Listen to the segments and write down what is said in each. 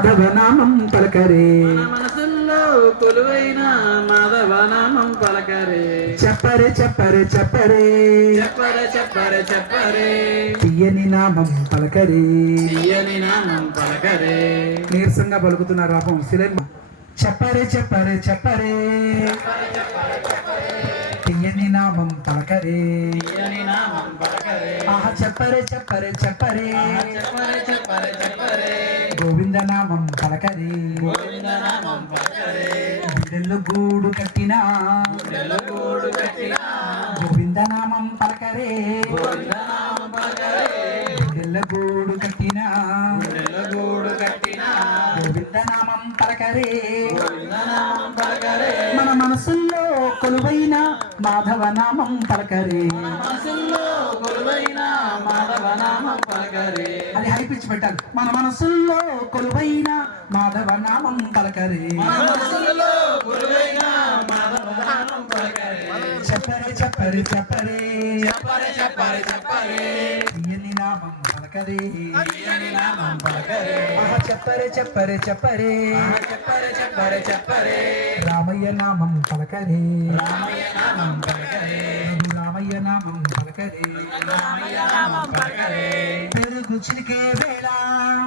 మాధవ నామం పలకరే. మన మనసుల్లో కొలువైన మాధవ నామం పలకరే. చెప్పరే చెప్పరే చెప్పరే. చెప్పరే చెప్పరే చెప్పరే. తీయని నామం పలకరే. తీయని నామం పలకరే. నీరసంగా పలుకుతున్నారు పాపం శిలైమ చెప్పరే చెప్పరే చెప్పరే. తీయని నామం పలకరే. తీయని నామం పలకరే. ఆహా చెప్పరే చెప్పరే చెప్పరే. చెప్పరే చెప్పరే చెప్పరే. గోవింద నామం పలకరే. గుండెల్లో గూడు కట్టిన. గూడు కట్టిన. గోవింద నామం పలకరే. గుండెల్లో గూడు కట్టిన. గూడు కట్టిన. గోవింద నామం పలకరే. మన మనసుల్లో కొలువైన మాధవ నామం పలకరే మనసుల్లో మాధవ నామం పలకరే. అది హై పిచ్ పెట్టాలి మన మనసుల్లో కొలువైన మాధవ నామం పలకరే మనసుల్లో కొలువైన మాధవ నామం పలకరే. చెప్పరే చెప్పరే చెప్పరే. చెప్పరే చెప్పరే చెప్పరే. తీయని నామం పలకరే. తీయని నామం పలకరే. చెప్పరే చెప్పరే చెప్పరే చెప్పరే చెప్పరే. రామయ్య నామం పలకరే. రామయ్య నామం పలకరే. రామయ్య నామం పలకరే. రామయ్య నామం పలకరే పెరుగు చిలికే వేళ.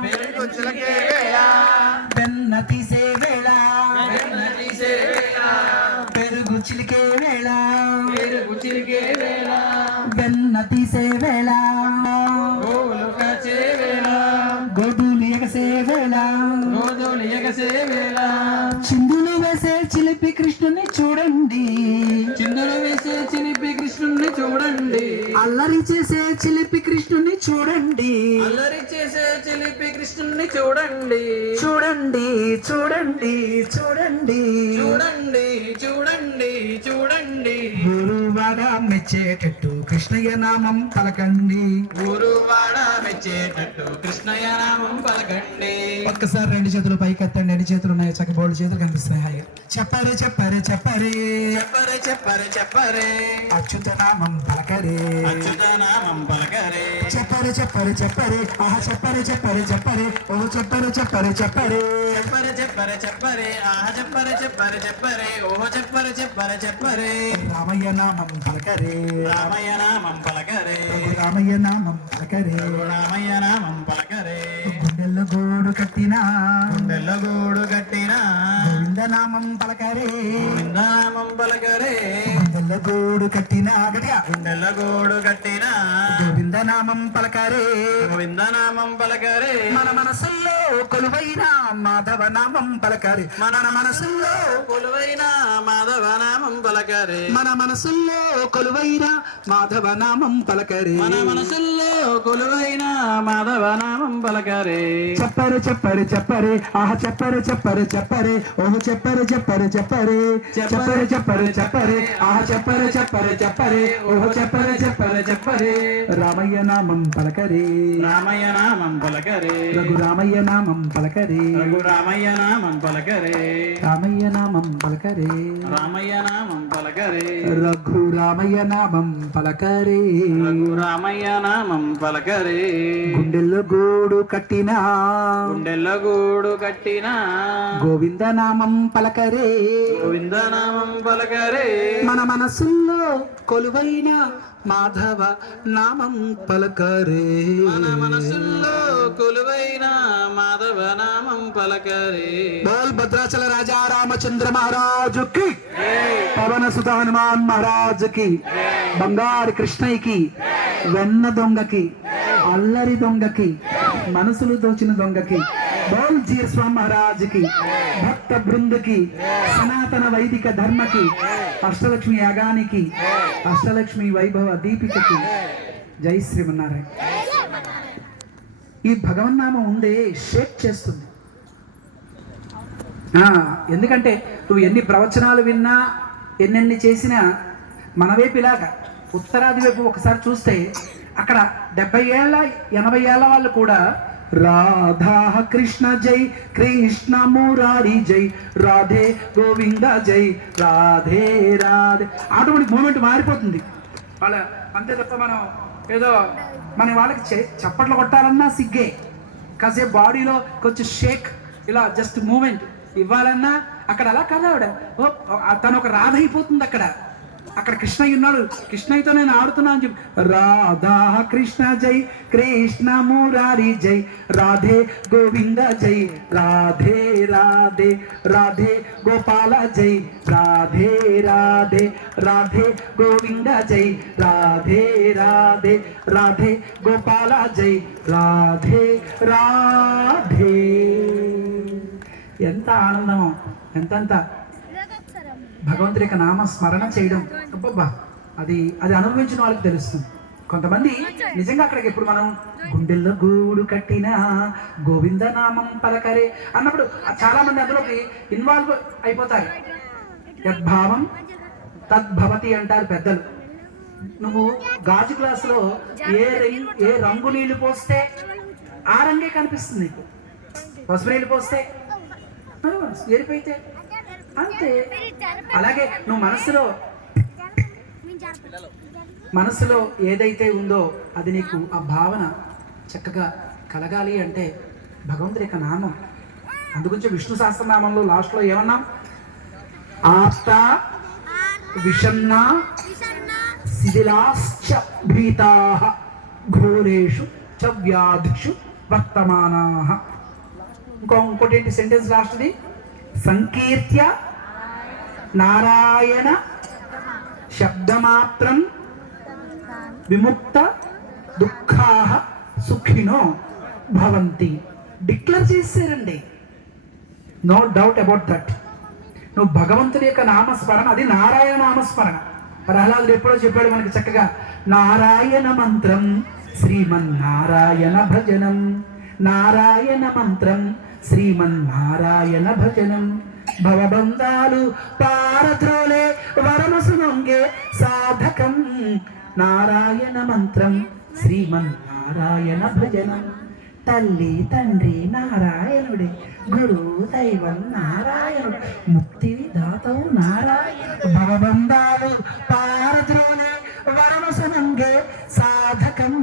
పెరుగు చిలకే వేళ. వెన్న తీసే వేళ. వెన్న తీసే వేళ. పెరుగు చిలికే వేళ. పెరుగు చిలికే వేళ. వెన్న తీసే వేళ. కాచే వేళ. గోధులు ఎగసే వేళ. గోధులు ఎగసే వేళ. చిందులు వేసే చిలిపి కృష్ణుని చూడండి. అల్లరి చేసే చిలిపి కృష్ణుని చూడండి. అల్లరి చేసే చిలిపి కృష్ణుణ్ణి చూడండి. చూడండి చూడండి చూడండి. చూడండి చూడండి చూడండి. గురువాగా మెచ్చేటట్టు కృష్ణయ్య నామం పలకండి మెచ్చేటట్టు కృష్ణయ్య నామం పలకండి. ఒక్కసారి రెండు చేతులు పైకి ఎత్తండి ఎన్ని చేతులు ఉన్నాయి చక్క బోల్డ్ చేతులు కనిపిస్తాయి హాయిగా. చెప్పరే చెప్పరే చెప్పరే. చెప్పరే చెప్పరే చెప్పరే. అచ్యుత నామం పలకరే. అచ్యుత నామం పలకరే. చెప్పరే చెప్పరే చెప్పరే. ఆహా చెప్పరే చెప్పరే చెప్పరే. ఓ చెప్పరే చెప్పరే చెప్పరే. చెప్పరే చెప్పరే చెప్పరే. ఆహ చెప్పరే చెప్పరే చెప్పరే. ఓహో చెప్పరే చెప్పరే చెప్పరే. రామయ్య నామం పలకరే. రామయ్య నామం పలకరే రామయ్య నామం పలకరే రామయ్య నామం పలకరే గుండెల్లో గోడు కట్టిన. గుండెల్లగూడు కట్టిన. గోవింద నామం పలకరే. నామం పలకరే. గుండెల్లో గోడు కట్టిన. గట్టిగా. గుండెల్లగూడు కట్టిన. గోవింద నామం పలకరే. గోవింద నామం పలకరే. మన మనసుల్లో కొలువైన మాధవ నామం పలకరే. మన మనసుల్లో కొలువైన మాధవ నామం పలకరే. మన మనసుల్లో కొలువైన మాధవ నామం పలకరే. మన మనసుల్లో కొలువైన మాధవ నామం పలకరే. చెప్పరే చెప్పరే చెప్పరే. ఆహ చెప్పరే చెప్పరే చెప్పరే. ఓహో చెప్పరే చెప్పరే చెప్పరే. చెప్పరే చెప్పరే చెప్పరే. ఆహ చెప్పరే చెప్పరే చెప్పరే. ఓహో చెప్పరే చెప్పరే చెప్పరే. రామయ్య నామం పలకరే. రామయ్య నామం పలకరే. రఘురామయ్య నామం పలకరే. రఘురామయ్య నామం పలకరే. రామయ్య నామం పలకరే. రామయ్య నామం పలకరే. రఘురామయ్య నామం పలకరే. రఘురామయ్య నామం పలకరే. గుండెల్లో గూడు కట్టిన గుండెల్లో గూడు కట్టిన. గోవింద నామం పలకరే. గోవింద నామం పలకరే. మన మనసుల్లో కొలువైన మాధవ నామం పలకరే. మన మనసుల్లో కొలువైన మాధవ నామం పలకరే. బోల్ భద్రాచల రాజా రామచంద్ర మహారాజు కి పవన సుత హనుమాన్ మహారాజు కి బంగారు కృష్ణయ్యకి. వెన్న దొంగకి. అల్లరి దొంగకి. మనసులు దోచిన దొంగకి బోల్ జీర్ మహారాజుకి భక్త బృందకి సనాతన వైదిక ధర్మకి అష్టలక్ష్మి యాగానికి అష్టలక్ష్మి వైభవ దీపికకి జై శ్రీమన్నారాయణ. ఈ భగవన్నామం ఉందే షేక్ చేస్తుంది. ఆ, ఎందుకంటే నువ్వు ఎన్ని ప్రవచనాలు విన్నా ఎన్నెన్ని చేసినా మన వైపు ఇలాగా ఉత్తరాది వైపు ఒకసారి చూస్తే అక్కడ డెబ్బై ఏళ్ళ ఎనభై ఏళ్ళ వాళ్ళు కూడా రాధా కృష్ణ జై కృష్ణ మురారి జై రాధే గోవింద జై రాధే రాధే. ఆటోమేటిక్ మూమెంట్ మారిపోతుంది. వాళ్ళ అంతే తప్ప మనం ఏదో మన వాళ్ళకి చె- చప్పట్లు కొట్టాలన్నా సిగ్గే. కాసేపు బాడీలో కొంచెం షేక్ ఇలా జస్ట్ మూమెంట్ ఇవ్వాలన్నా అక్కడ అలా కాదు ఆవిడ ఓ తను ఒక రాధ అయిపోతుంది అక్కడ. అక్కడ కృష్ణయ్య ఉన్నాడు. కృష్ణయ్యతో నేను ఆడుతున్నా అని చెప్పి రాధా కృష్ణ జై కృష్ణ మురారి జై రాధే గోవింద జై రాధే రాధే రాధే గోపాల జై రాధే రాధే రాధే గోవింద జై రాధే రాధే రాధే గోపాల జై రాధే రాధే. ఎంత ఆనందం ఎంతంత భగవంతుడి యొక్క నామ స్మరణ చేయడం. అబ్బబ్బా! అది అది అనుభవించిన వాళ్ళకి తెలుస్తుంది. కొంతమంది నిజంగా అక్కడికి ఇప్పుడు మనం గుండెల్లో గూడు కట్టిన గోవింద నామం పలకరే అన్నప్పుడు చాలా మంది అందులోకి ఇన్వాల్వ్ అయిపోతారు. యద్భావం తద్భవతి అంటారు పెద్దలు. నువ్వు గాజు గ్లాసులో ఏ ఏ రంగు నీళ్ళు పోస్తే ఆ రంగే కనిపిస్తుంది నీకు. పసుపు నీళ్ళు పోస్తే ఏరిపోయితే అంతే. అలాగే నువ్వు మనసులో మనసులో ఏదైతే ఉందో అది నీకు ఆ భావన చక్కగా కలగాలి అంటే భగవంతుడి యొక్క నామం. అందుగురించి విష్ణు సహస్రనామంలో లాస్ట్లో ఏమన్నా? ఆప్త విషన్నా శిథిలాశ్చ భీతా ఘోరేషు చ వ్యాధిషు వర్తమానా. ఇంకో ఇంకోటి ఏంటి? సెంటెన్స్ లాస్ట్ది? సంకీర్త్య నారాయణ శబ్దమాత్రం విముక్త దుఃఖా సుఖినో భవంతి. డిక్లేర్ చేశారండి నో డౌట్ అబౌట్ దట్. నువ్వు భగవంతుని యొక్క నామస్మరణ అది నారాయణ నామస్మరణ. ప్రహ్లాదుడు ఎప్పుడో చెప్పాడు మనకి చక్కగా నారాయణ మంత్రం శ్రీమన్నారాయణ భజనం నారాయణ మంత్రం శ్రీమన్నారాయణ భజనం. భవబంధాలు పారద్రోలే వరమసునొంగే సాధకం. నారాయణ మంత్రం శ్రీమన్నారాయణ భజనం. తల్లి తండ్రి నారాయణుడే గురు దైవం నారాయణుడు ముక్తి విధాతం నారాయణ భవబంధాలు పారద్రోలే వరమసనంగే సాధకం.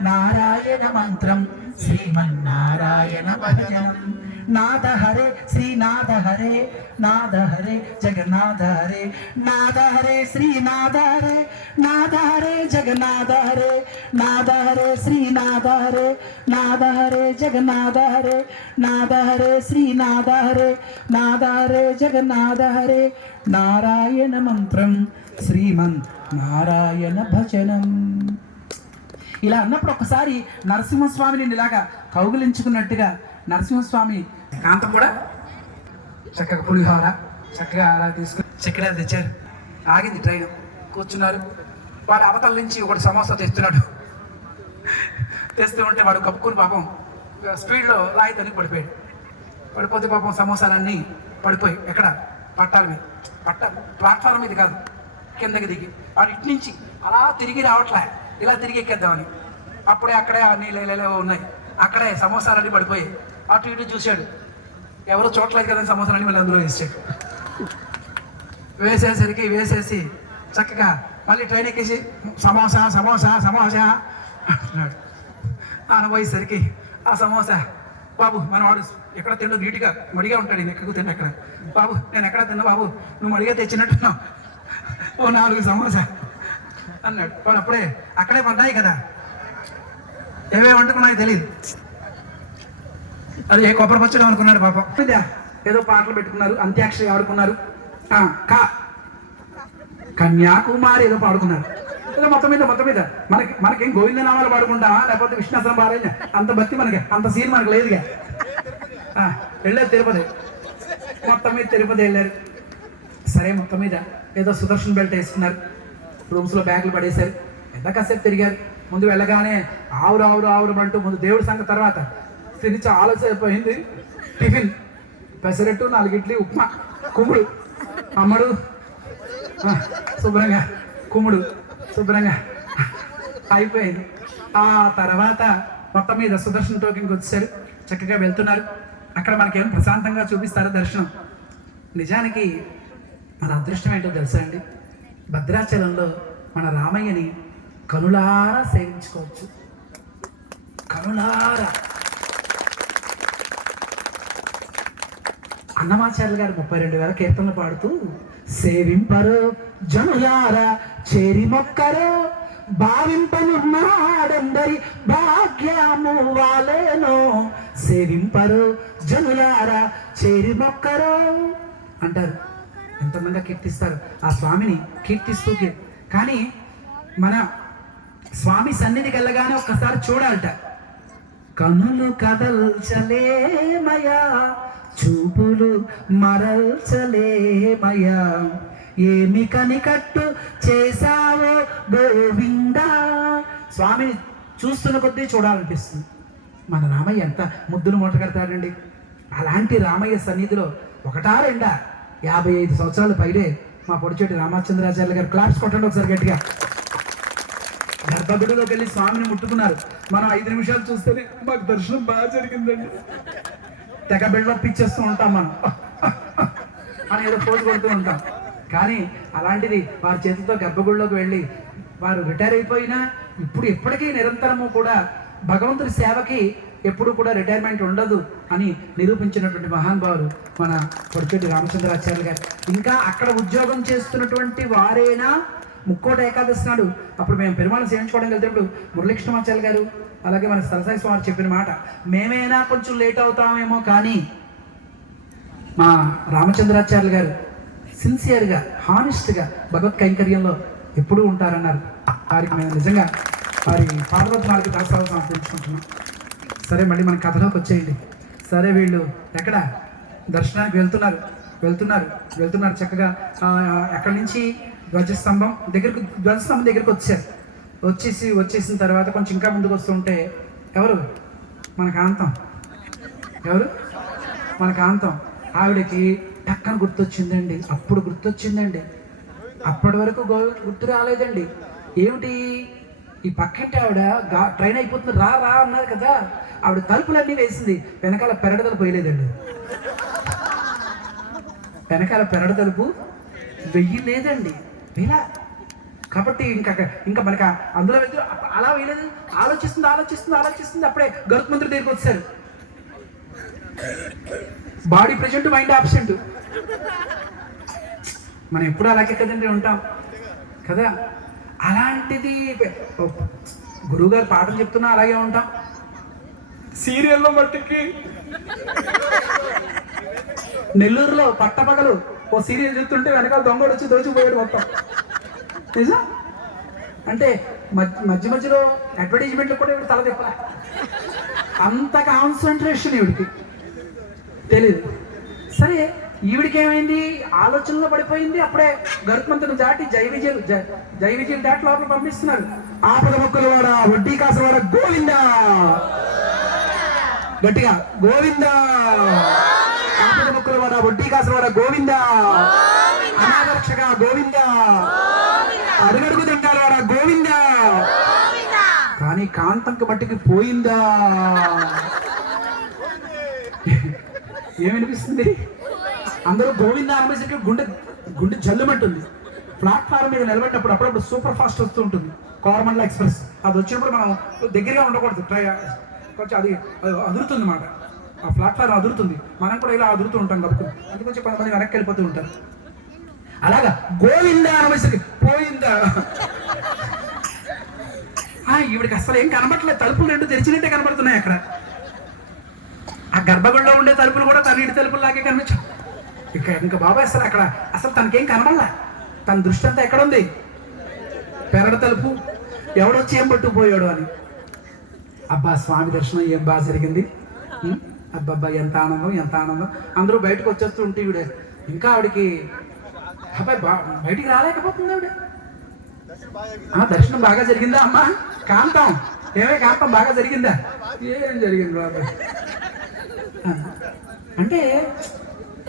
నారాయణ మంత్రం श्रीमारायण भजन। नाद हरे, श्रीनाद हरे, नाद हरे जगन्नाथ हरे। नाद हरे, श्रीनाद हरे, नाद हरे जगन्नाथ हरे। नाद हरे, श्रीनाद हरे, नाद हरे जगन्नाथ हरे। नाद हरे, श्रीनाद हरे, नाद हरे जगन्नाथ हरे। नारायण मंत्रम श्रीमन नारायण भजनम। ఇలా అన్నప్పుడు ఒకసారి నరసింహస్వామిని ఇలాగా కౌగులించుకున్నట్టుగా నరసింహస్వామి కాంతం కూడా చక్కగా పులిహోర చక్కగా అలా తీసుకుని చక్కెర తెచ్చారు. ఆగింది ట్రైన్. కూర్చున్నారు. వాడు అవతల నుంచి ఒకటి సమోసా తెస్తున్నాడు. తెస్తూ ఉంటే వాడు కప్పుకొని పాపం స్పీడ్లో లాయితోని పడిపోయాడు. పడిపోతే పాపం సమోసాలన్నీ పడిపోయి ఎక్కడ? పట్టాల మీద. పట్ట ప్లాట్ఫామ్ మీద కాదు. కిందకి దిగి. వాడు ఇటు నుంచి అలా తిరిగి రావట్లే. ఇలా తిరిగి ఎక్కేద్దామని. అప్పుడే అక్కడే ఆ నీళ్ళు ఉన్నాయి. అక్కడే సమోసాలన్నీ పడిపోయి అటు ఇటు చూశాడు. ఎవరు చూడలేదు కదా సమోసాలన్నీ మళ్ళీ అందులో వేసాడు. వేసేసరికి వేసేసి చక్కగా మళ్ళీ ట్రైన్ ఎక్కేసి సమోసా సమోసా సమోసా అంటున్నాడు. అనబోయేసరికి ఆ సమోసా బాబు మన వాడు ఎక్కడ తిండు? నీట్గా మడిగా ఉంటాడు నేను ఎక్కడ తిన్నా ఎక్కడ బాబు నేను ఎక్కడ తిన్నా బాబు? నువ్వు మడిగా తెచ్చినట్టున్నావు. ఓ నాలుగు సమోసా. అన్నాడు. వాడు అప్పుడే అక్కడే పడ్డాయి కదా. ఏమేమి వండుకున్నాయో తెలియదు అది ఏ కొబ్బరి పచ్చడి అనుకున్నాడు పాప. ఏదో పాటలు పెట్టుకున్నారు అంత్యాక్షరి ఆడుకున్నారు. ఆ, కా. కన్యాకుమారి ఏదో పాడుకున్నారు. ఏదో మొత్తం మీద మొత్తం మీద. మనకి మనకేం గోవింద నామాలు పాడుకుంటా లేకపోతే విష్ణాసనం పాడేం అంత భక్తి మనకి అంత సీన్ మనకు లేదుగా. ఆ, వెళ్ళారు తిరుపతి. మొత్తం మీద తిరుపతి వెళ్ళారు. సరే మొత్తం మీద ఏదో సుదర్శన్ బెల్ట్ వేసుకున్నారు. రూమ్స్లో బ్యాగులు పడేశారు. ఎంత కాసేపు తిరిగారు. ముందు వెళ్ళగానే ఆవురు ఆవురు ఆవురు అంటూ ముందు దేవుడి సంగ తర్వాత తిని చాలా సేపు అయింది టిఫిన్. పెసరట్టు నాలుగు ఇడ్లీ ఉప్మా కుమ్ముడు. అమ్మడు. శుభ్రంగా. కుమ్ముడు. శుభ్రంగా. అయిపోయింది. ఆ తర్వాత మొత్తం మీద సుదర్శన టోకెన్కి వచ్చారు. చక్కగా వెళ్తున్నారు. అక్కడ మనకేం ప్రశాంతంగా చూపిస్తారో దర్శనం? నిజానికి మన అదృష్టం ఏంటో తెలుసా అండి? భద్రాచలంలో మన రామయ్యని కనులారా సేవించుకోవచ్చు. కనులారా. అన్నమాచార్యులు గారు ముప్పై రెండు వేల కీర్తనలు పాడుతూ సేవింపరు జనులారా చేరి మొక్కరు భావింపనున్నాడందరి భాగ్యము వాలేనో. సేవింపరు జనులారా చేరి మొక్కరు అంటారు. ఎంత అందంగా కీర్తిస్తారు? ఆ స్వామిని కీర్తిస్తూ కానీ మన స్వామి సన్నిధికి వెళ్ళగానే ఒక్కసారి చూడాలట. కనులు కదల్చలేమయా చూపులు మరల్చలేమయా ఏమి కనికట్టు చేశావో గోవిందా? స్వామిని చూస్తున్న కొద్దీ చూడాలనిపిస్తుంది. మన రామయ్య ఎంత ముద్దులు మూట కడతాడండి. అలాంటి రామయ్య సన్నిధిలో ఒకటా రెండా? యాభై ఐదు సంవత్సరాల పైనే మా పొడిచేటి రామచంద్రాచార్య గారు క్లాప్స్ కొట్టండి ఒకసారి గట్టిగా. గర్భగుడిలోకి వెళ్ళి స్వామిని ముట్టుకున్నారు. మనం ఐదు నిమిషాలు చూస్తేనే మాకు దర్శనం బాగా జరిగిందండి. తెగ బిల్డప్ ఇచ్చేస్తూ ఉంటాం మనం. అని ఏదో ఫోజు కొడుతూ ఉంటాం. కానీ అలాంటిది వారి చేతితో గర్భగుడిలోకి వెళ్ళి వారు రిటైర్ అయిపోయినా ఇప్పుడు ఎప్పటికీ నిరంతరము కూడా భగవంతుడి సేవకి ఎప్పుడు కూడా రిటైర్మెంట్ ఉండదు అని నిరూపించినటువంటి మహానుభావులు మన పొడిచెట్టి రామచంద్రాచార్య గారు. ఇంకా అక్కడ ఉద్యోగం చేస్తున్నటువంటి వారైనా ముక్కోట ఏకాదశి నాడు అప్పుడు మేము పెరుమాళ సేవించుకోవడం వెళ్తున్నప్పుడు మురళీకృష్ణమాచార్య గారు అలాగే మన సరసాయి స్వామి చెప్పిన మాట మేమైనా కొంచెం లేట్ అవుతామేమో కానీ మా రామచంద్రాచార్యులు గారు సిన్సియర్గా హానెస్ట్గా భగవత్ కైంకర్యంలో ఎప్పుడూ ఉంటారన్నారు. వారికి మేము నిజంగా వారి పార్వత్నాలకి దాసాలు సమర్పించుకుంటున్నాం. సరే మళ్ళీ మన కథలోకి వచ్చేయండి. సరే వీళ్ళు ఎక్కడ? దర్శనానికి వెళ్తున్నారు. వెళ్తున్నారు. వెళ్తున్నారు చక్కగా. ఎక్కడి అక్కడి నుంచి? ధ్వజస్తంభం దగ్గరకు ధ్వజస్తంభం దగ్గరికి వచ్చారు. వచ్చేసి వచ్చేసిన తర్వాత కొంచెం ఇంకా ముందుకు వస్తుంటే ఎవరు? మన కాంతం ఎవరు? మన కాంతం ఆవిడకి టక్కన గుర్తొచ్చిందండి. అప్పుడు గుర్తొచ్చిందండి. అప్పటి వరకు గో- గుర్తు రాలేదండి. ఏమిటి? ఈ పక్కంటే ఆవిడ ట్రైన్ అయిపోతుంది రా రా అన్నారు కదా. ఆవిడ తలుపులన్నీ వేసింది. వెనకాల పెరడ తలుపు వేయలేదండి. వెనకాల పెరడ తలుపు వెయ్యి లేదండి వేలా కాబట్టి ఇంకా ఇంకా మనకి అందులో వెళ్తే అలా వేయలేదు. ఆలోచిస్తుంది ఆలోచిస్తుంది ఆలోచిస్తుంది. అప్పుడే గరుత్మంతుడి దగ్గరికి వచ్చారు. బాడీ ప్రెజెంట్ మైండ్ ఆబ్సెంట్ మనం ఎప్పుడు అలాగే కదండి ఉంటాం. కదా? అలాంటిది గురువుగారు పాఠం చెప్తున్నా అలాగే ఉంటాం. సీరియల్లో మట్టికి. నెల్లూరులో పట్టపగలు ఓ సీరియల్ చెప్తుంటే వెనకాల దొంగడు వచ్చి దోచిపోయాడు మొత్తం. నిజం? అంటే మధ్య మధ్య మధ్యలో అడ్వర్టైజ్మెంట్లు కూడా ఇవి తల తిప్పలే. అంత కాన్సన్ట్రేషన్ ఈవిడికి. తెలీదు. సరే ఈవిడికి ఏమైంది ఆలోచనలో పడిపోయింది. అప్పుడే గరుత్మంతుని దాటి జై విజయులు జ- విజయులు దాటి లోపల పంపిస్తున్నారు. ఆపద మొక్కల వాడ? వడ్డీ కాసల వాడ? గోవిందా? గట్టిగా గోవిందా? ఆపద మొక్కల వాడ? వడ్డీ కాసల వాడ? గోవిందా? అనాదరక్షగా గోవిందా? అడుగడుగు తింటారు వాడ? గోవిందా? కానీ కాంతంకి మట్టికి పోయిందా? ఏమనిపిస్తుంది? అందరూ గోవింద అనేసరికి గుండె గుండె జల్లుమంటుంది. ప్లాట్ఫామ్ మీద నిలబడినప్పుడు అప్పుడప్పుడు సూపర్ ఫాస్ట్ వస్తూ ఉంటుంది. కోరమండల ఎక్స్ప్రెస్. అది వచ్చినప్పుడు మనం దగ్గరగా ఉండకూడదు. ట్రై కొంచెం అది అదురుతుంది మాట. ఆ ప్లాట్ఫామ్ అదురుతుంది. మనం కూడా ఇలా అదురుతూ ఉంటాం కాబట్టి అందుకొచ్చి కొంతమంది వెనక్కి వెళ్ళిపోతూ ఉంటారు. అలాగా గోవింద అనేసరికి పోయిందా? ఆ, ఈవిడికి అసలు ఏం కనబడట్లేదు. తలుపులు రెండు తెరిచినట్టే కనబడుతున్నాయి అక్కడ. ఆ గర్భగుడిలో ఉండే తలుపులు కూడా తన ఇంటి తలుపుల్లాగే కనిపించవు. ఇక ఇంకా బాబాయ్ అసలు అక్కడ అసలు తనకేం కనబడలా? తన దృష్టి అంతా ఎక్కడ ఉంది పెరడ తలుపు ఎవడొచ్చి ఏం పట్టుకుపోయాడు అని. అబ్బా స్వామి దర్శనం ఏం బాగా జరిగింది? అబ్బబ్బా ఎంత ఆనందం ఎంత ఆనందం. అందరూ బయటకు వచ్చేస్తూ ఉంటే ఈవిడ ఇంకా ఆవిడకి అబ్బాయి బా బయటికి రాలేకపోతుంది ఆవిడ. ఆ, దర్శనం బాగా జరిగిందా అమ్మా? కాంతం. ఏమే కాంతం బాగా జరిగిందా? ఏం జరిగింది బాబా అంటే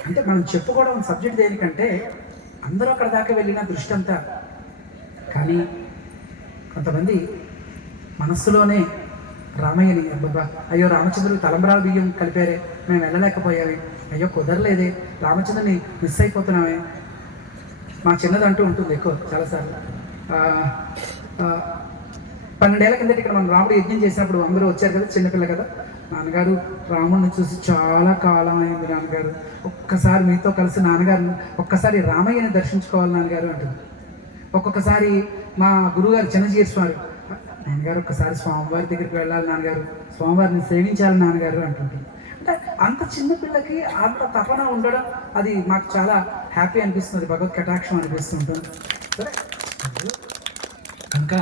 అంటే మనం చెప్పుకోవడం సబ్జెక్ట్ దేనికంటే అందరూ అక్కడ దాకా వెళ్ళిన దృష్టి అంతా. కానీ కొంతమంది మనస్సులోనే రామయ్యని అబ్బబ్బా అయ్యో రామచంద్రుడు తలంబరాల బియ్యం కలిపారే మేము వెళ్ళలేకపోయామే. అయ్యో కుదరలేదే రామచంద్రుని మిస్ అయిపోతున్నామే. మా చిన్నది అంటూ ఉంటుంది ఎక్కువ చాలాసార్లు. పన్నెండేళ్ళ కిందట ఇక్కడ మనం రాముడు యజ్ఞం చేసినప్పుడు అందరూ వచ్చారు కదా చిన్నపిల్ల కదా. నాన్నగారు రాముడిని చూసి చాలా కాలం అయింది నాన్నగారు. ఒక్కసారి మీతో కలిసి నాన్నగారు ఒక్కసారి రామయ్యని దర్శించుకోవాలి నాన్నగారు అంటుంది. ఒక్కొక్కసారి మా గురుగారు చిన్నజీవి స్వామి నాన్నగారు ఒక్కసారి స్వామివారి దగ్గరికి వెళ్ళాలి నాన్నగారు. స్వామివారిని సేవించాలి నాన్నగారు అంటుంటుంది అంటే అంత చిన్న పిల్లకి అంత తపన ఉండడం అది మాకు చాలా హ్యాపీ అనిపిస్తుంది భగవత్ కటాక్షం అనిపిస్తుంటుంది. సరే కనుక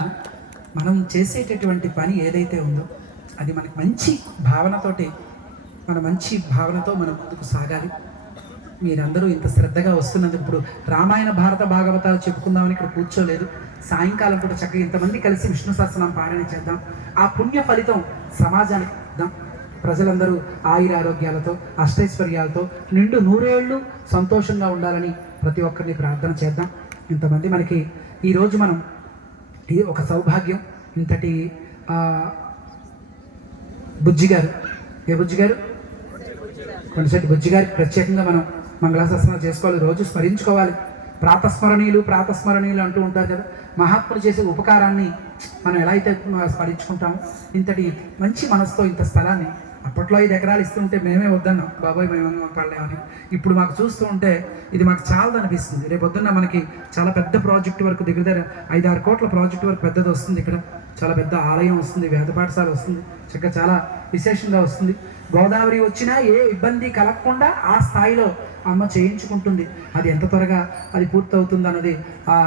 మనం చేసేటటువంటి పని ఏదైతే ఉందో అది మనకి మంచి భావనతోటి మన మంచి భావనతో మనం ముందుకు సాగాలి. మీరందరూ ఇంత శ్రద్ధగా వస్తున్నందుకు ఇప్పుడు రామాయణ భారత భాగవతాలు చెప్పుకుందామని ఇక్కడ కూర్చోలేదు. సాయంకాలం పూట చక్కగా ఇంతమంది కలిసి విష్ణు సహస్రం పారాయణ చేద్దాం. ఆ పుణ్య ఫలితం సమాజానికి ఇద్దాం. ప్రజలందరూ ఆయుర ఆరోగ్యాలతో అష్టైశ్వర్యాలతో నిండు నూరేళ్ళు సంతోషంగా ఉండాలని ప్రతి ఒక్కరిని ప్రార్థన చేద్దాం. ఇంతమంది మనకి ఈరోజు మనం ఇది ఒక సౌభాగ్యం. ఇంతటి బుజ్జి గారు ఏ బుజ్జి గారు కొండశెట్టి బుజ్జి గారికి ప్రత్యేకంగా మనం మంగళాశాసనాలు చేసుకోవాలి. రోజు స్మరించుకోవాలి. ప్రాతస్మరణీయులు ప్రాతస్మరణీయులు అంటూ ఉంటారు కదా. మహాత్ములు చేసే ఉపకారాన్ని మనం ఎలా అయితే స్మరించుకుంటామో ఇంతటి మంచి మనసుతో ఇంత స్థలాన్ని అప్పట్లో ఐదు ఎకరాలు ఇస్తుంటే మేమే వద్దన్నాం. బాబాయ్ మేము పడలేమని ఇప్పుడు మాకు చూస్తూ ఉంటే ఇది మాకు చాలా అనిపిస్తుంది. రేపు మనకి చాలా పెద్ద ప్రాజెక్ట్ వరకు దగ్గర దగ్గర ఐదు ఆరు కోట్ల ప్రాజెక్ట్ వరకు పెద్దది వస్తుంది ఇక్కడ. చాలా పెద్ద ఆలయం వస్తుంది వేద పాఠశాల వస్తుంది చక్కగా చాలా విశేషంగా వస్తుంది. గోదావరి వచ్చినా ఏ ఇబ్బంది కలగకుండా ఆ స్థాయిలో అమ్మ చేయించుకుంటుంది. అది ఎంత త్వరగా అది పూర్తవుతుంది అన్నది ఆ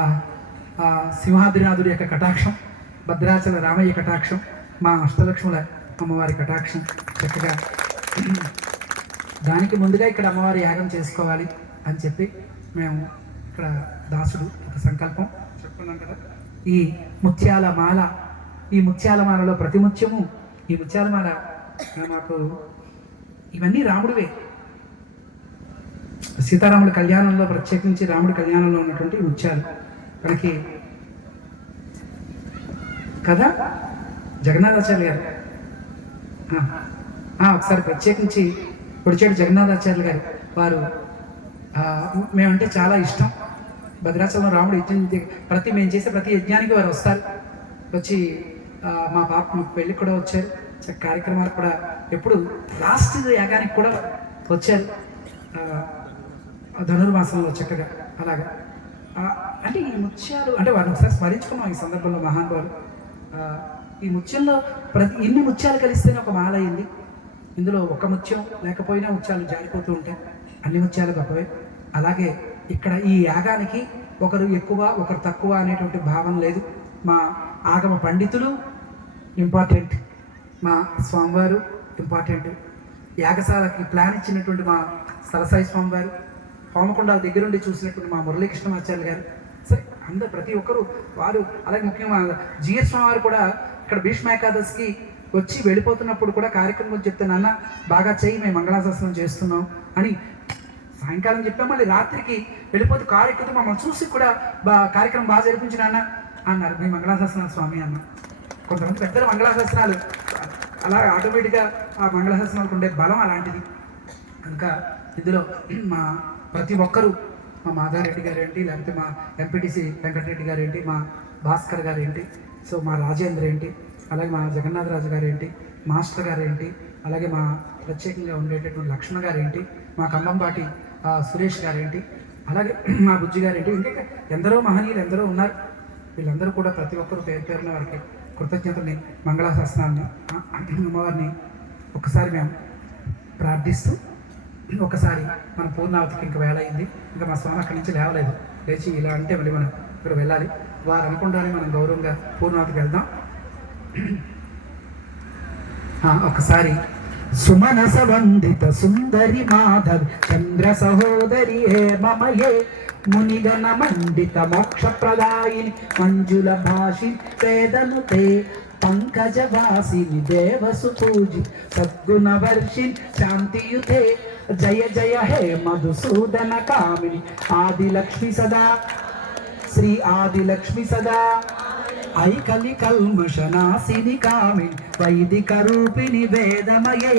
సింహాద్రినాథుడి యొక్క కటాక్షం భద్రాచల రామయ్య కటాక్షం మా అష్టలక్ష్ముల అమ్మవారి కటాక్షం చక్కగా దానికి ముందుగా ఇక్కడ అమ్మవారి యాగం చేసుకోవాలి అని చెప్పి మేము ఇక్కడ దాసుడు ఒక సంకల్పం చెప్పుకున్నాం కదా. ఈ ముత్యాల మాల ఈ ముత్యాల మాలలో ప్రతి ముత్యము ఈ ముత్యాల మాల మాకు ఇవన్నీ రాముడివే. సీతారాముల కళ్యాణంలో ప్రత్యేకించి రాముడి కళ్యాణంలో ఉన్నటువంటి ముత్యాలు. మనకి కదా? జగన్నాథాచార్య గారు. ఒకసారి ప్రత్యేకించి పొడిచేటి జగన్నాథాచార్యులు గారు. వారు మేమంటే చాలా ఇష్టం. భద్రాచలం రాముడు యజ్ఞం ప్రతి మేము చేసే ప్రతి యజ్ఞానికి వారు వస్తారు. వచ్చి మా పాప మా పెళ్ళికి కూడా వచ్చారు. కార్యక్రమాలు కూడా ఎప్పుడు లాస్ట్ యాగానికి కూడా వచ్చారు. ధనుర్మాసంలో చక్కగా అలాగా. అంటే ఈ ముత్యాలు అంటే వారిని ఒకసారి స్మరించుకున్నాం ఈ సందర్భంలో మహానుభావులు ఈ ముత్యంలో ప్రతి ఇన్ని ముత్యాలు కలిస్తేనే ఒక మాల అయింది. ఇందులో ఒక ముత్యం లేకపోయినా ముత్యాలు జారిపోతూ ఉంటాయి. అన్ని ముత్యాలు గొప్పవే అలాగే ఇక్కడ ఈ యాగానికి ఒకరు ఎక్కువ ఒకరు తక్కువ అనేటువంటి భావన లేదు. మా ఆగమ పండితులు ఇంపార్టెంట్ మా స్వామివారు ఇంపార్టెంట్ యాగశాలకి ప్లాన్ ఇచ్చినటువంటి మా సరసాయి స్వామివారు హోమకొండ దగ్గరుండి చూసినటువంటి మా మురళీకృష్ణమాచార్య గారు. సరే అందరు ప్రతి ఒక్కరు వారు అలాగే ముఖ్యంగా జిఎస్ స్వామి వారు కూడా ఇక్కడ భీష్మ ఏకాదశికి వచ్చి వెళ్ళిపోతున్నప్పుడు కూడా కార్యక్రమం చెప్తే నాన్న బాగా చేయి మేము మంగళాశాసనం చేస్తున్నాం అని సాయంకాలం చెప్పాం. మళ్ళీ రాత్రికి వెళ్ళిపోతే కారు ఎక్కుతూ మమ్మల్ని చూసి కూడా బా కార్యక్రమం బాగా జరిపించిన అన్న అన్నారు. మీ మంగళాశాసన స్వామి అన్న కొంతమంది పెద్దలు మంగళాశాసనాలు. అలా ఆటోమేటిక్గా ఆ మంగళాశాసనాలకు ఉండే బలం అలాంటిది. ఇంకా ఇందులో మా ప్రతి ఒక్కరూ మా మాధారెడ్డి గారు ఏంటి లేకపోతే మా ఎంపీటీసీ వెంకటరెడ్డి గారు ఏంటి మా భాస్కర్ గారు ఏంటి సో మా రాజేంద్ర ఏంటి అలాగే మా జగన్నాథరాజు గారు ఏంటి మాస్టర్ గారు ఏంటి అలాగే మా ప్రత్యేకంగా ఉండేటటువంటి లక్ష్మణ గారు ఏంటి మా ఖమ్మంపాటి సురేష్ గారు ఏంటి అలాగే మా బుజ్జి గారు ఏంటి ఇంకా ఎందరో మహనీయులు ఎందరో ఉన్నారు. వీళ్ళందరూ కూడా ప్రతి ఒక్కరు పేరు పేరున వారికి కృతజ్ఞతని మంగళాశాసనాన్ని అమ్మవారిని ఒకసారి మేము ప్రార్థిస్తూ ఒకసారి మన పూర్ణావతికి ఇంకా వేళ అయింది ఇంకా మా స్వామి అక్కడి నుంచి లేవలేదు. లేచి ఇలా అంటే మళ్ళీ మనం ఇక్కడ వెళ్ళాలి. వారు అనుకుంటానే మనం గౌరవంగా పూర్ణావతికి వెళ్దాం. ఒకసారి సుమనస వందిత సుందరి మాధవి చంద్ర సహోదరి హే మమయే. మునిగణ మండిత మోక్ష ప్రదాయిని మంజుల భాషి వేదనుతే పంకజ వాసిని దేవసు పూజి సద్గుణ వర్షిన్ శాంతియుతే జయ జయ హే మధుసూదన కామిని ఆదిలక్ష్మి సదా శ్రీ ఆదిలక్ష్మి సదా ఐకలి కల్మషనాశిని కామిని వైదిక రూపిణి వేదమయే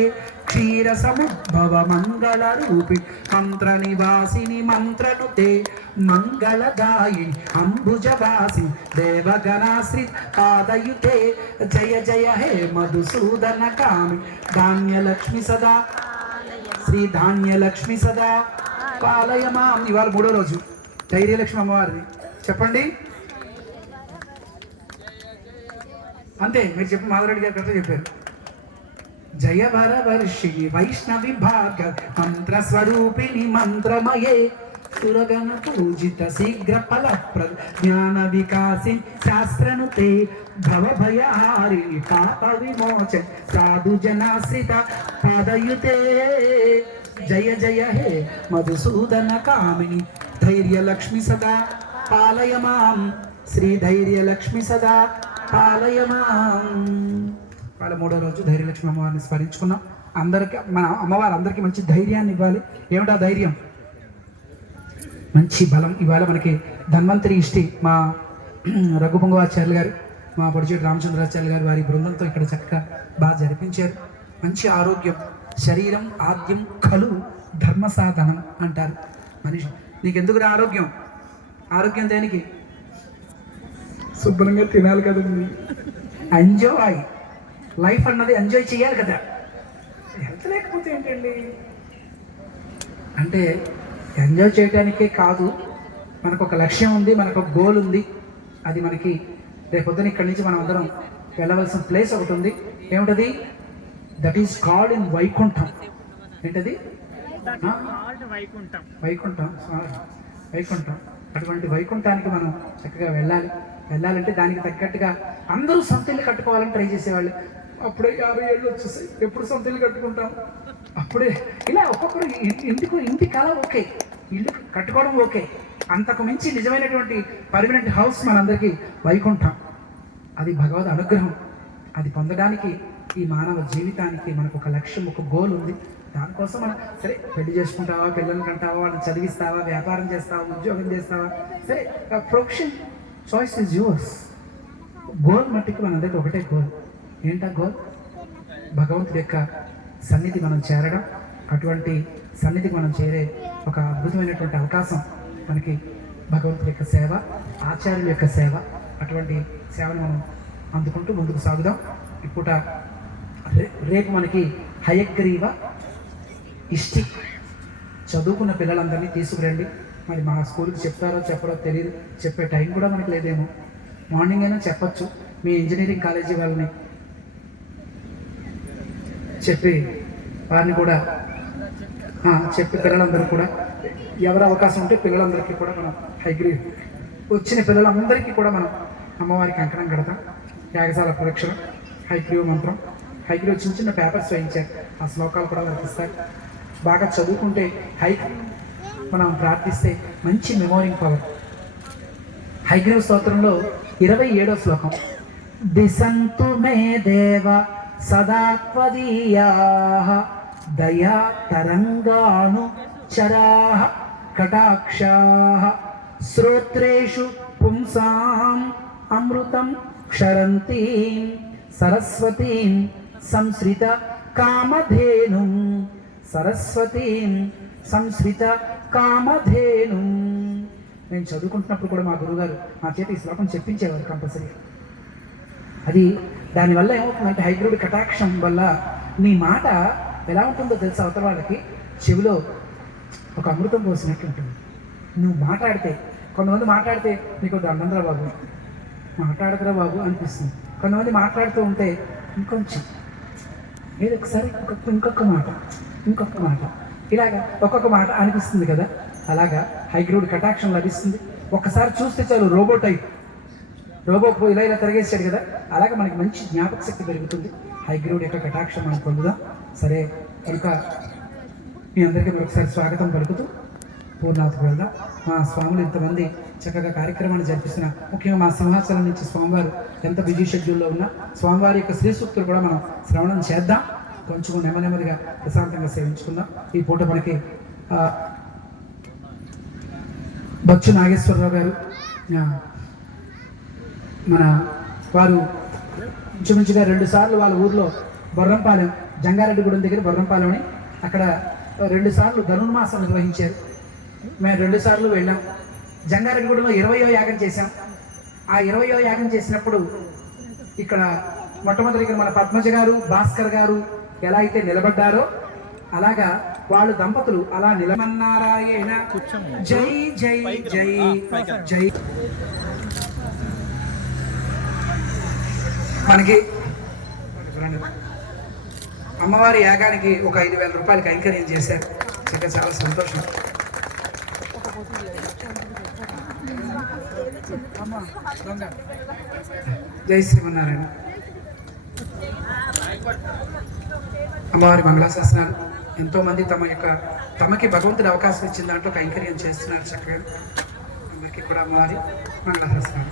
క్షీర సముద్భవ మంగళ రూపి మంత్ర నివాసిని మంత్రనుతే మంగళదాయి అంబుజవాసి దేవగణాశ్రి పాదయుతే. జయ జయ హే మధుసూదన కామి ధాన్యలక్ష్మి సదా. శ్రీ ధాన్యలక్ష్మి సదా. పాలయమా ఇవాళ మూడో రోజు. ధైర్యలక్ష్మి అమ్మవారిది. చెప్పండి? అంతే మీరు చెప్పి మాధురెడ్డి గారు కథ చెప్పారు. జయ వర వైష్ణవి భాగ మంత్ర స్వరూపిణి మంత్రమయే. సురగణ పూజిత శీఘ్ర ఫలప్రద జ్ఞాన వికాసి శాస్త్రనుతే భవ భయహారిణి పాప విమోచన సాధు జనాశ్రిత పాదయుతే. జయ జయ హే మధుసూదన కామిని ధైర్యలక్ష్మి సదా పాలయ మాం. శ్రీ ధైర్య సదా పాలయ మాం. వాళ్ళ మూడో రోజు ధైర్యలక్ష్మి అమ్మవారిని స్మరించుకున్నాం. అందరికి మన అమ్మవారు అందరికీ మంచి ధైర్యాన్ని ఇవ్వాలి. ఏమిటా ధైర్యం? మంచి బలం ఇవాళ మనకి ధన్వంతరి ఇష్టి మా రఘుపొంగవాచార్యులు గారు మా పొడిచేటి రామచంద్రాచార్యులు గారు వారి బృందంతో ఇక్కడ చక్కగా బాగా జరిపించారు. మంచి ఆరోగ్యం శరీరం ఆద్యం కలు ధర్మ సాధనం అంటారు. మనిషి నీకెందుకు ఆరోగ్యం? ఆరోగ్యం దేనికి? శుభ్రంగా తినాలి కదండి. ఎంజాయ్ లైఫ్ అన్నది ఎంజాయ్ చేయాలి కదా. హెల్త్ లేకపోతే ఏంటండి? అంటే ఎంజాయ్ చేయడానికే కాదు మనకు ఒక లక్ష్యం ఉంది మనకు ఒక గోల్ ఉంది. అది మనకి రేపొద్దున ఇక్కడి నుంచి మనం అందరం వెళ్ళవలసిన ప్లేస్ ఒకటి ఉంది. ఏమిటది? That is called in Vaikuntham ఏంటది? వైకుంఠం వైకుంఠం అటువంటి వైకుంఠానికి మనం చక్కగా వెళ్ళాలి. వెళ్ళాలంటే దానికి తగ్గట్టుగా అందరూ సొంత ఇల్లు కట్టుకోవాలని ట్రై చేసేవాళ్ళు. అప్పుడే యాభై ఏళ్ళు వచ్చేసాయి. ఎప్పుడు సొంత కట్టుకుంటాం? అప్పుడే ఇలా ఒక్కొక్కరు ఇంటికి ఇంటి కళ ఓకే. ఇల్లు కట్టుకోవడం ఓకే. అంతకు మించి నిజమైనటువంటి పర్మనెంట్ హౌస్ మనందరికీ వైకుంఠం. అది భగవద్ అనుగ్రహం. అది పొందడానికి ఈ మానవ జీవితానికి మనకు ఒక లక్ష్యం ఒక గోల్ ఉంది. దానికోసం మనం సరే పెళ్ళి చేసుకుంటావా పిల్లల్ని కంటావా వాళ్ళని చదివిస్తావా వ్యాపారం చేస్తావా ఉద్యోగం చేస్తావా? సరే profession choice is yours goal మట్టికి మనందరికీ ఒకటే గోల్. ఏంటా గోల్? భగవంతుడి యొక్క సన్నిధి మనం చేరడం అటువంటి సన్నిధికి మనం చేరే ఒక అద్భుతమైనటువంటి అవకాశం మనకి భగవంతుడి యొక్క సేవ ఆచార్యుల యొక్క సేవ అటువంటి సేవను మనం అందుకుంటూ ముందుకు సాగుదాం. ఇప్పుట రే- రేపు మనకి హయగ్రీవ ఇష్టి చదువుకున్న పిల్లలందరినీ తీసుకురండి. మరి మా స్కూల్కి చెప్తారో చెప్పరో తెలియదు. చెప్పే టైం కూడా మనకి లేదేమో. మార్నింగ్ అయినా చెప్పొచ్చు. మీ ఇంజనీరింగ్ కాలేజీ వాళ్ళని చెప్పి వారిని కూడా చెప్పి పిల్లలందరూ కూడా ఎవరు అవకాశం ఉంటే పిల్లలందరికీ కూడా మనం హైగ్రీ వచ్చిన పిల్లలందరికీ కూడా మనం అమ్మవారికి అంకణం కడతాం. యాగశాల ప్రదక్షిణ హైగ్రీవ్ మంత్రం. హైగ్రీవ్ చిన్న చిన్న పేపర్స్ వేయించారు ఆ శ్లోకాలు కూడా వర్తిస్తారు బాగా చదువుకుంటే హై మనం ప్రార్థిస్తే మంచి మెమోరింగ్ పవర్ హైగ్రీవ్ స్తోత్రంలో ఇరవై ఏడో శ్లోకం. దిశంతు మే దేవ సదా త్వదీయా దయా తరంగాను చరా కటాక్షా శ్రోత్రేషు పుంసాం అమృతం క్షరంతీం సరస్వతీం సంశ్రిత కామధేను సరస్వతీం సంశ్రిత కామధేను నేను చదువుకుంటున్నప్పుడు కూడా మా గురుగారు మా చేత ఈ శ్లోకం చెప్పించేవారు కంపల్సరీ అది దానివల్ల ఏమవుతుందంటే హైబ్రిడ్ కటాక్షం వల్ల నీ మాట ఎలా ఉంటుందో తెలుసు అవతల వాళ్ళకి? చెవిలో ఒక అమృతం పోసినట్టు ఉంటుంది. నువ్వు మాట్లాడితే కొంతమంది మాట్లాడితే నీకు దండంరా బాబు. మాట్లాడదురా బాబు అనిపిస్తుంది. కొంతమంది మాట్లాడుతూ ఉంటే ఇంకొంచెం ఏదో ఒకసారి ఇంకొక ఇంకొక మాట ఇంకొక మాట. ఇలాగా ఒక్కొక్క మాట అనిపిస్తుంది కదా? అలాగా హైగ్రూడ్ కటాక్షం లభిస్తుంది. ఒక్కసారి చూస్తే చాలు రోబో టైప్. రోబో ఇలా ఇలా తిరిగేసాడు కదా. అలాగే మనకి మంచి జ్ఞాపక శక్తి పెరుగుతుంది. హైగ్రూడ్ యొక్క కటాక్షం మనం పొందుదాం. సరే కనుక మీ అందరికీ మరొకసారి స్వాగతం పలుకుతూ పూర్ణావతికి వెళ్దాం. మా స్వాములు ఇంతమంది చక్కగా కార్యక్రమాన్ని జరిపిస్తున్న ముఖ్యంగా మా సింహాచలం నుంచి స్వామివారు ఎంత బిజీ షెడ్యూల్లో ఉన్నా స్వామివారి యొక్క శ్రీ సూక్తులు కూడా మనం శ్రవణం చేద్దాం. కొంచెం నెమ్మదిగా ప్రశాంతంగా సేవించుకుందాం. ఈ పూట మనకి ఆ, బొచ్చు నాగేశ్వరరావు గారు మన వారు ఇంచుమించుగా రెండు సార్లు వాళ్ళ ఊర్లో బొర్రంపాలెం జంగారెడ్డిగూడెం దగ్గర బొర్రంపాలెం అని అక్కడ రెండు సార్లు ధనుర్మాసం నిర్వహించారు. మేము రెండు సార్లు వెళ్ళాం. జంగారెడ్డిగూడెంలో ఇరవయో యాగం చేశాం. ఆ ఇరవయో యాగం చేసినప్పుడు ఇక్కడ మొట్టమొదటిగా మన పద్మజ గారు భాస్కర్ గారు ఎలా అయితే నిలబడ్డారో అలాగా వాళ్ళు దంపతులు అలా నిలమన్నారాయణ జై జై జై జై. మనకి అమ్మవారి యాగానికి ఒక ఐదు వేల రూపాయలు కైంకర్యం చేశారు. ఇంకా చాలా సంతోషం. జై శ్రీమన్నారాయణ. అమ్మవారి మంగళాశాసనాలు. ఎంతో మంది తమ యొక్క తమకి భగవంతుడి అవకాశం ఇచ్చిన దాంట్లో కైంకర్యం చేస్తున్నారు చక్కగా. అందరికీ కూడా అమ్మవారి మంగళాశాసనాలు.